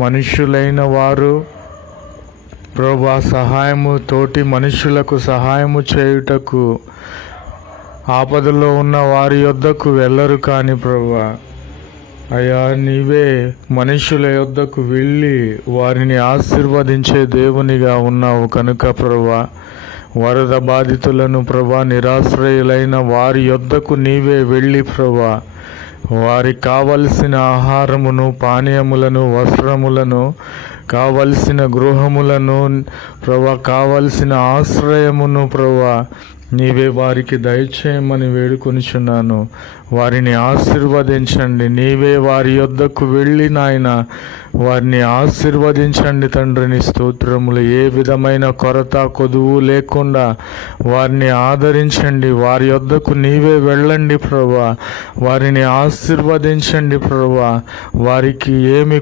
మనుష్యులైన వారు ప్రభా సహాయము, తోటి మనుషులకు సహాయము చేయుటకు ఆపదలో ఉన్న వారి యొద్దకు వెళ్ళరు కానీ ప్రభా, అయ్యా నీవే మనుషుల యొద్దకు వెళ్ళి వారిని ఆశీర్వదించే దేవునిగా ఉన్నావు కనుక ప్రభా, వరద బాధితులను ప్రభా, నిరాశ్రయులైన వారి యొద్దకు నీవే వెళ్ళి ప్రభా, వారికి కావలసిన ఆహారమును, పానీయములను, వస్త్రములను, కావలసిన గృహములను ప్రభా, కావలసిన ఆశ్రయమును ప్రభా నీవే వారికి దయచేయమని వేడుకొనిచున్నాను. వారిని ఆశీర్వదించండి. నీవే వారి యొద్దకు వెళ్ళి నాయన వారిని ఆశీర్వదించండి తండ్రిని. స్తోత్రములు. ఏ విధమైన కొరత కొదువు లేకుండా వారిని ఆదరించండి. వారి యొద్దకు నీవే వెళ్ళండి ప్రభా, వారిని ఆశీర్వదించండి ప్రభా. వారికి ఏమి